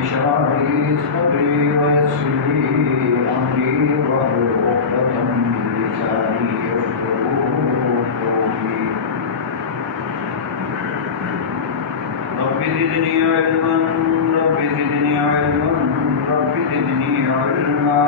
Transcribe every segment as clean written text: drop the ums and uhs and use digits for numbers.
اشرح لي صدري ويسر لي أمري واحلل عقدة من لساني يفقهوا قولي رب زدني علما رب زدني علما رب زدني علما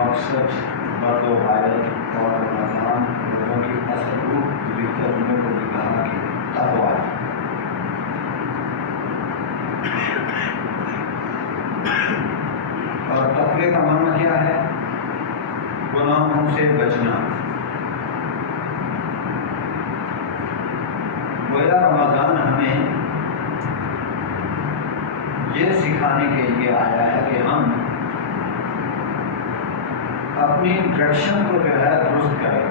مقصد برد و غایت اور رمضان لوگوں کی اصل روح کرنے کو بھی کہا کہ تقویٰ ہے۔ اور تقوی کا معنی کیا ہے؟ گناہوں سے بچنا۔ گویا رمضان ہمیں یہ سکھانے کے لیے آیا ہے کہ ہم اپنی ڈائریکشن کو جو ہے درست کریں،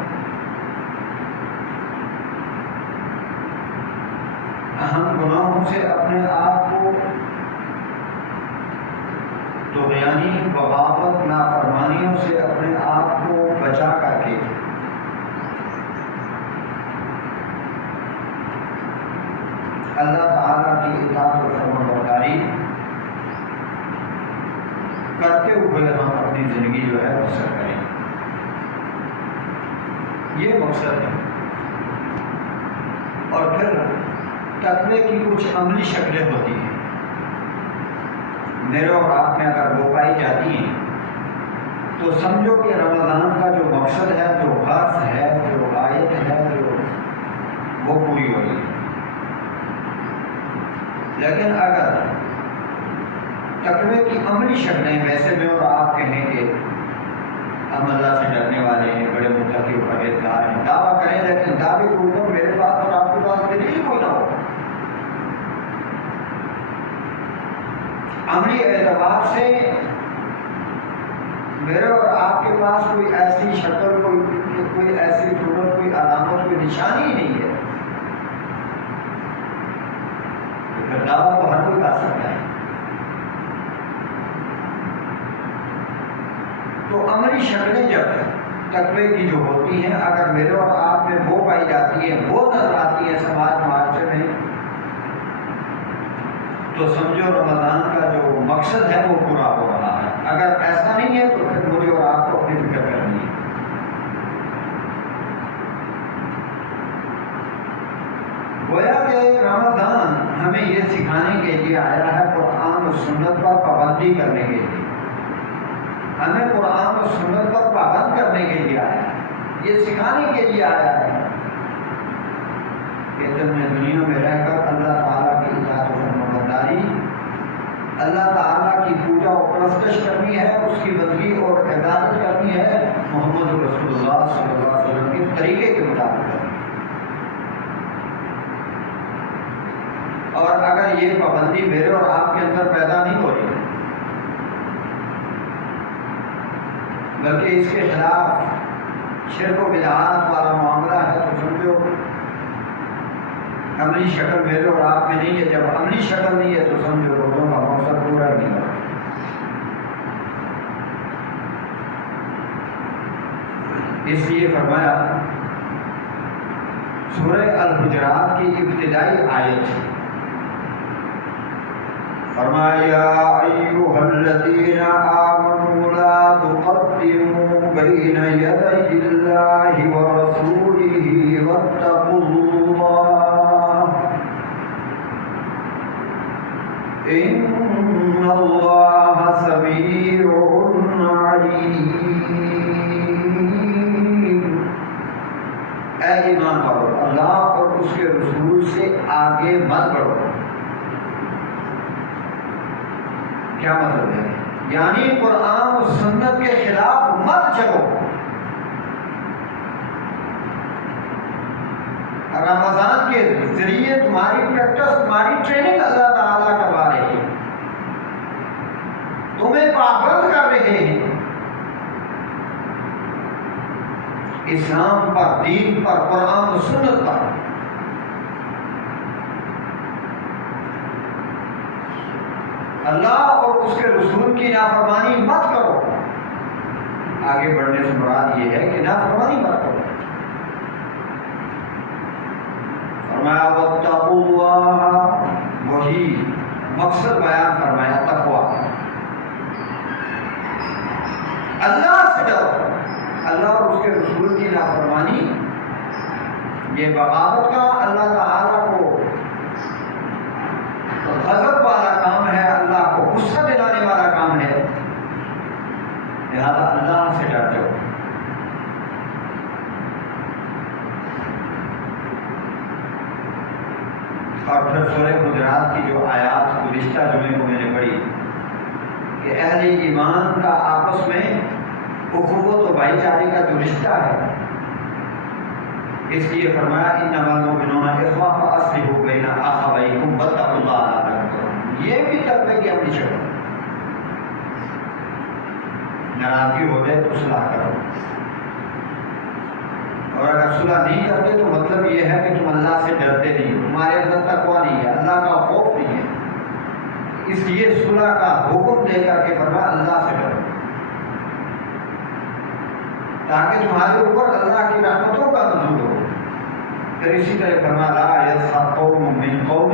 ہم گناہوں سے اپنے آپ کو طغیانی بغاوت نافرمانیوں سے اپنے آپ کو بچا کر کے اللہ تعالیٰ کی اطاعت و فرمانبرداری کرتے ہوئے ہم اپنی زندگی جو ہے بسر کریں، یہ مقصد ہے۔ اور پھر تقوی کی کچھ عملی شکلیں ہوتی ہیں، میرے اور آپ میں اگر وہ پائی جاتی ہیں تو سمجھو کہ رمضان کا جو مقصد ہے، جو غرض ہے، جو غایت ہے، جو وہ پوری ہو گئی۔ لیکن اگر تقوی کی عملی شکلیں، ویسے میں اور آپ کہیں کہ ہم اللہ سے ڈرنے والے ہیں، بڑے متقی و پرہیزگار ہیں، دعویٰ کریں، لیکن دعوے کے اوپر میرے پاس اور آپ کے پاس دلیل کوئی نہ ہو، عملی اعتبار سے میرے اور آپ کے پاس کوئی ایسی شکل، کوئی ایسی صورت، کوئی علامت، کوئی نشانی ہی نہیں ہے، تو پھر دعویٰ کو ہر کوئی کر سکتا ہے۔ تو عملی شکلیں جب تقوی کی جو ہوتی ہیں، اگر میرے اور آپ میں وہ پائی جاتی ہیں، وہ نظر آتی ہے سماج معاشرے میں، تو سمجھو رمضان کا جو مقصد ہے وہ پورا ہو رہا ہے۔ اگر ایسا نہیں ہے تو پھر مجھے اور آپ کو اپنی فکر کرنی ہے۔ گویا کہ رمضان ہمیں یہ سکھانے کے لیے آیا ہے، قرآن و سنت پر پابندی کرنے کے لیے، ہمیں قرآن و سنت پر پابند کرنے کے لیے آیا ہے، یہ سکھانے کے لیے آیا ہے کہ تم نے دنیا میں رہ کر اللہ تعالیٰ کی اطاعت و فرمانبرداری، اللہ تعالیٰ کی پوجا و پرستش کرنی ہے، اس کی بندگی اور عبادت کرنی ہے، محمد رسول اللہ صلی اللہ علیہ وسلم کے طریقے کے مطابق کرنی ہے۔ اور اگر یہ پابندی میرے اور آپ کے اندر پیدا نہیں ہو رہی بلکہ اس کے خلاف شرک و بدعات والا معاملہ ہے، تو سمجھو عملی شکل میرے اور آپ میں نہیں ہے۔ جب عملی شکل نہیں ہے تو سمجھو روزوں کا مقصد پورا نہیں ہوا۔ اس لیے فرمایا سورہ الحجرات کی ابتدائی آیت، فرمایا یا ایھا الذین آمنوا لا تقدموا بین یدی اللہ ورسولہ واتقوا اللہ ان اللہ سمیع علیم۔ اے ایمان والو، اللہ اور اس کے رسول سے آگے مت بڑھو۔ کیا مطلب ہے؟ یعنی قرآن و سنت کے خلاف مت چلو۔ رمضان کے ذریعے تمہاری پریکٹس، تمہاری ٹریننگ اللہ تعالیٰ کروا رہے ہیں، تمہیں پابند کر رہے ہیں، اسلام پر، دین پر، قرآن و سنت پر۔ اللہ اور اس کے رسول کی نافرمانی مت کرو۔ آگے بڑھنے سے مراد یہ ہے کہ نافرمانی مت کرو۔ فرمایا واتقوا اللہ، وہی مقصد بیان فرمایا تقویٰ، اللہ سے ڈرو۔ اللہ اور اس کے رسول کی نافرمانی یہ بغاوت کا، اللہ تعالیٰ کو غضب والا کام ہے، اللہ کو غصہ دلانے والا کام ہے، لہذا اللہ سے ڈر جاؤ۔ اور پھر سورہ حجرات کی جو آیات گزشتہ جمعے کو میں نے پڑھی کہ اہل ایمان کا آپس میں اخوت و بھائی چارے کا جو رشتہ ہے، اس لیے فرمایا انما المؤمنون اخوہ فاصلحوا بین اخویکم واتقوا اللہ لعلکم ترحمون۔ یہ بھی تقوی کی اپنی شکل، ناراضگی ہو جائے تو صلح کرو، اور اگر صلح نہیں کرتے تو مطلب یہ ہے کہ تم اللہ سے ڈرتے نہیں ہو، تمہارے اندر تقویٰ نہیں ہے، اللہ کا خوف نہیں ہے۔ اس لیے صلح کا حکم دے کر کے فرمایا اللہ سے ڈرو، تاکہ تمہارے اوپر اللہ کی رحمتوں کا نزول ہو۔ پھر اسی طرح فرمایا لا یسخر قوم من قوم،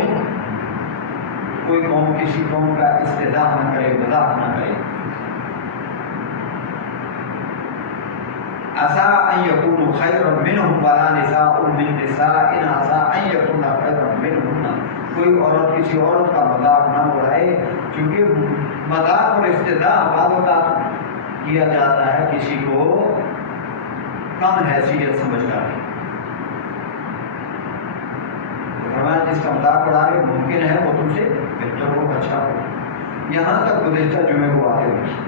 کوئی قوم کسی قوم کا استہزاء نہ کرے، مذاق نہ کرے۔ عسیٰ ان یکونوا خیرا منہم ولا نساء من نساء عسیٰ ان یکن خیرا منہن، کوئی عورت کسی عورت کا مذاق نہ اڑائے، کیونکہ مذاق اور استہزاء بعض اوقات کیا جاتا ہے کسی کو کم حیثیت سمجھ کر۔ فرمایا جس کا مذاق اڑا رہے ممکن ہے وہ تم سے بہتر ہو، اچھا ہو۔ یہاں تک گزشتہ جمعے کو آتے ہوئے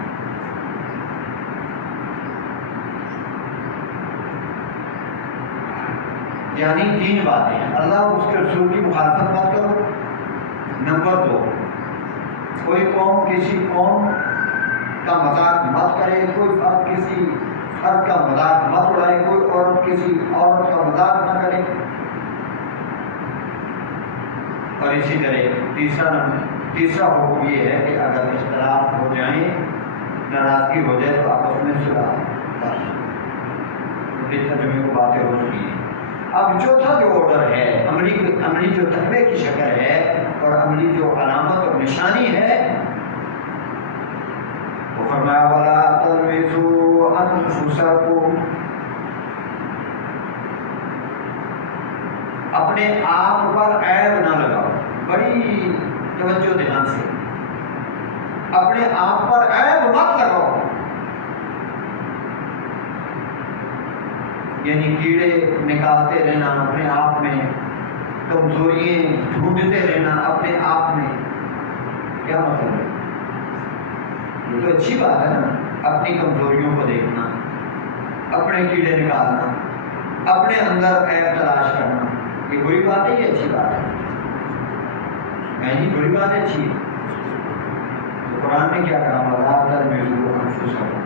یعنی تین باتیں، اللہ اور اس کے رسول کی مخالفت مت کرو۔ نمبر 2، کوئی قوم کسی قوم کا مذاق مت کرے، کوئی فرد کسی فرد کا مذاق مت اڑائے، کوئی عورت کسی عورت کا مذاق نہ کرے۔ اور اسی طرح تیسرا حکم یہ ہے کہ اگر اختلاف ہو جائیں، ناراضگی ہو جائے تو آپس میں صلح کرو۔ ترجمے کو باتیں ہو چکی ہیں۔ اب چوتھا جو آرڈر ہے، عملی جو تقوی کی شکل ہے اور عملی جو علامت اور نشانی ہے، وہ فرمایا وَلَا تَلْمِزُوا أَنفُسَكُمْ، اپنے آپ پر عیب نہ لگاؤ۔ بڑی توجہ دھیان سے، اپنے آپ پر عیب مت لگاؤ، یعنی کیڑے نکالتے رہنا اپنے آپ میں، کمزوریاں ڈھونڈتے رہنا اپنے آپ میں، کیا مطلب ہے؟ یہ تو اچھی بات ہے نا، اپنی کمزوریوں کو دیکھنا، اپنے کیڑے نکالنا، اپنے اندر عیب تلاش کرنا، یہ بری بات ہے، یہ اچھی بات ہے؟ نہیں، بری بات ہے، اچھی ہے۔ تو قرآن نے کیا کہا؟ وَلَا تَلْمِزُوا أَنفُسَكُمْ،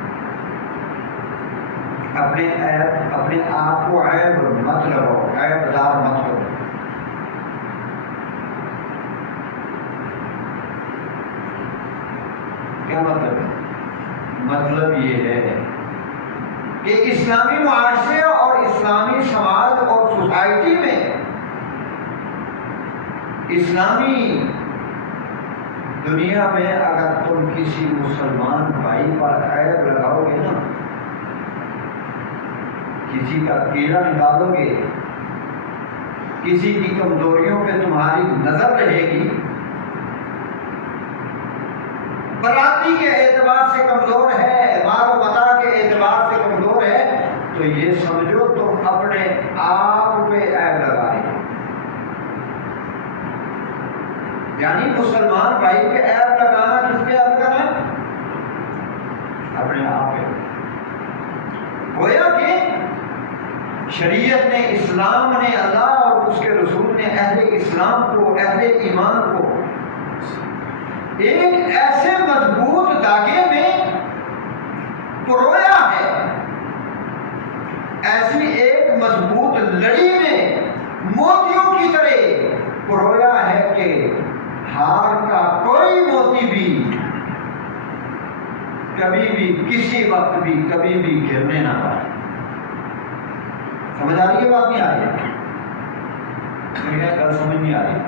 اپنے آپ کو عیب مت لگاؤ، عیب دار مت کرو۔ کیا مطلب ہے؟ مطلب یہ ہے کہ اسلامی معاشرے اور اسلامی سماج اور سوسائٹی میں، اسلامی دنیا میں اگر تم کسی مسلمان بھائی پر عیب لگاؤ گے نا، کسی کا کیڑا نکالو گے، کسی کی کمزوریوں پہ تمہاری نظر رہے گی، براتی کے اعتبار سے کمزور ہے، مال و متاع کے اعتبار سے کمزور ہے، تو یہ سمجھو تم اپنے آپ پہ عیب لگا رہے ہو۔ یعنی مسلمان بھائی پہ عیب لگانا کس پہ عیب کرنا ہے؟ اپنے آپ پہ۔ گویا کہ شریعت نے، اسلام نے، اللہ اور اس کے رسول نے اہل اسلام کو، اہل ایمان کو ایک ایسے مضبوط دھاگے میں پرویا ہے، ایسی مضبوط لڑی میں موتیوں کی طرح پرویا ہے کہ ہار کا کوئی موتی بھی کبھی بھی کسی وقت بھی کبھی بھی گرنے نہ پائے. سمجھ آ رہی ہے بات؟ نہیں آ رہی ہے؟ کل سمجھ نہیں آ رہی.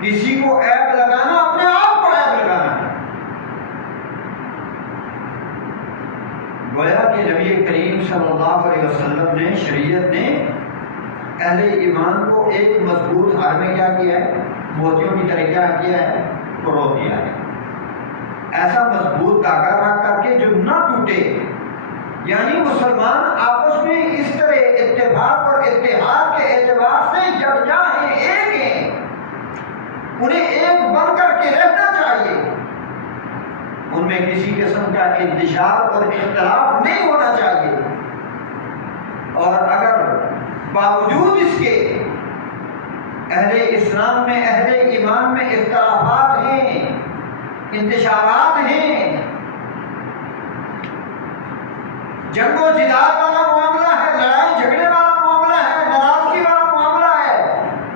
کسی کو عیب لگانا اپنے آپ کو عیب لگانا ہے. گویا کہ نبی کریم صلی اللہ علیہ وسلم نے شریعت نے اہل ایمان کو ایک مضبوط ہار میں کیا کیا ہے؟ موتیوں کی طرح کیا کیا ہے؟ پرو دیا ہے. ایسا مضبوط دھاگا رکھ کر کے جو نہ ٹوٹے. یعنی مسلمان آپس میں اس طرح اتفاق اور اتحاد کے اعتبار سے یکجا ہیں، ایک ہیں، انہیں ایک بن کر کے رہنا چاہیے. ان میں کسی قسم کا انتشار اور اختلاف نہیں ہونا چاہیے. اور اگر باوجود اس کے اہل اسلام میں اہل ایمان میں اختلافات ہیں، انتشارات ہیں، جنگ و جدال والا معاملہ ہے، لڑائی جھگڑے والا معاملہ ہے، ناراضگی والا معاملہ ہے،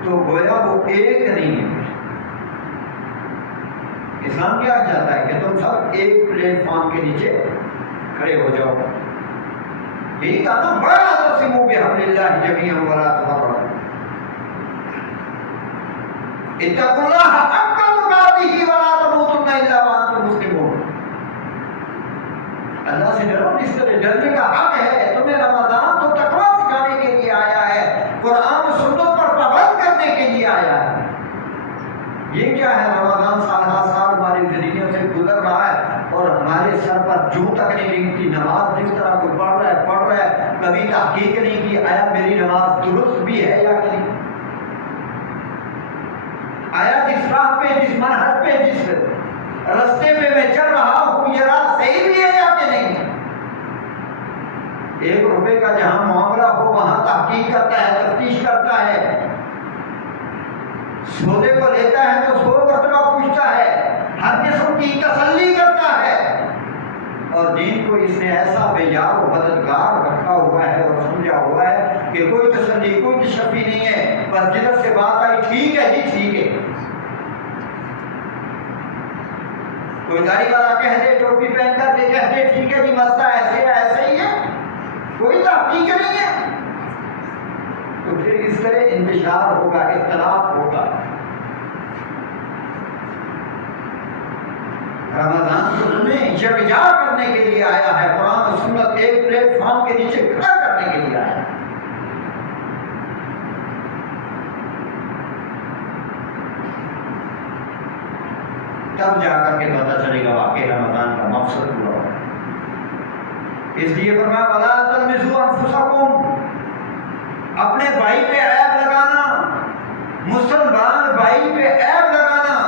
تو گویا وہ ایک نہیں ہے. اسلام کیا چاہتا ہے کہ تم سب ایک پلیٹ فارم کے نیچے کھڑے ہو جاؤ. یہی کہا نا، وَاعْتَصِمُوا بِحَبْلِ اللَّهِ جَمِيعًا وَلَا تَفَرَّقُوا. اتقوا اللہ حق تقاتہ ولا تموتن الا وانتم مسلمون. اللہ سے ڈرو جس طرح ڈرنے کا حق ہے. تمہیں رمضان تو تقویٰ سکھانے کے لیے آیا ہے، قرآن و سنت پر پابند کرنے کے لیے آیا ہے. یہ کیا ہے؟ رمضان سال ہر سال ہماری زندگیوں سے گزر رہا ہے اور ہمارے سر پر جو تک نہیں لگتی. نماز جس طرح کوئی پڑھ رہا ہے، کبھی تحقیق نہیں کی آیا میری نماز درست بھی ہے یا نہیں، آیا جس راہ پہ، جس منہج پہ، جس رستے پہ میں چل رہا ہوں یہ راہ صحیح بھی ہے یا کہ نہیں. 1 روپے کا جہاں معاملہ ہو وہاں تحقیق کرتا ہے، تفتیش کرتا ہے. سودے کو لیتا ہے تو 100 مرتبہ پوچھتا ہے، ہر قسم کی تسلی کرتا ہے. اور دین کو اس نے ایسا بیار و مددگار رکھا ہوا ہے اور سمجھا ہوا ہے کہ کوئی تسلی، کوئی تشفی نہیں ہے. بس جدھر سے بات آئی ٹھیک ہے جی ٹھیک ہے. کوئی داڑھی والا کہہ دے، ٹوپی پہن کر کے کہہ دے ٹھیک ہے جی مسئلہ ایسے ہے ایسے ہی ہے، کوئی تحقیق نہیں ہے. تو پھر اس طرح انتشار ہوگا، اختلاف ہوگا. رمضان تو تمہیں یکجا کرنے کے لیے آیا ہے. قرآن و سنت ایک پلیٹ فارم کے نیچے کھڑا کرنے کے لیے آیا ہے. تب جا کر کے پتہ چلے گا واقعی رمضان کا مقصد پورا ہو. اس لیے فرمایا وَلَا تَلْمِزُوا أَنفُسَكُمْ. اپنے بھائی پہ عیب لگانا، مسلمان بھائی پہ عیب لگانا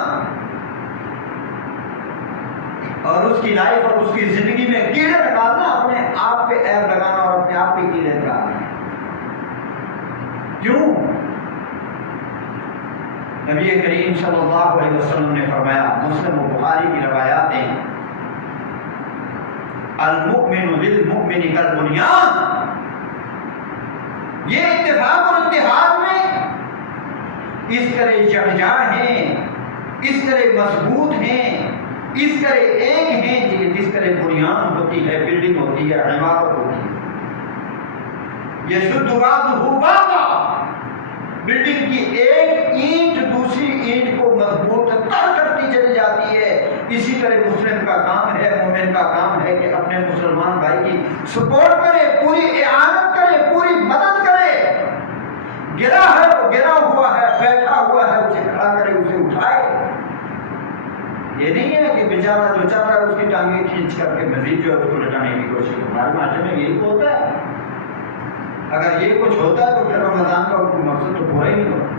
اور اس کی لائف اور اس کی زندگی میں کیڑے لگانا، اپنے آپ پہ عیب لگانا اور اپنے آپ پہ کیڑے لگانا. کیوں؟ نبی کریم صلی اللہ علیہ وسلم نے فرمایا، مسلم و بخاری کی روایات ہیں، المؤمن للمؤمن کالبنیان. یہ اتفاق اور اتحاد میں اس طرح یکجا ہیں، اس طرح مضبوط ہیں، اس طرح ایک ہیں جس طرح بنیاد ہوتی ہے، بلڈنگ ہوتی ہے، عمارت ہوتی ہے. یشد بعضہ بعضا. بلڈنگ کی ایک اینٹ دوسری اینٹ کو مضبوط تر کرتی چلی جاتی ہے. اسی طرح مسلم کا کام ہے، مومن کا کام ہے کہ اپنے مسلمان بھائی کی سپورٹ کرے، پوری اعانت کرے، پوری مدد کرے. گرا ہے وہ گرا ہوا ہے، بیٹھا ہوا ہے اسے کھڑا کرے، اسے اٹھائے. یہ نہیں ہے کہ بیچارہ جو چل رہا ہے اس کی ٹانگیں کھینچ کر کے مزید جو ہے اس کو لٹانے کی کوشش. ہمارے معاشرے میں یہی ہوتا ہے. اگر یہ کچھ ہوتا ہے تو پھر رمضان کا مقصد تو پورا ہی نہیں ہوتا.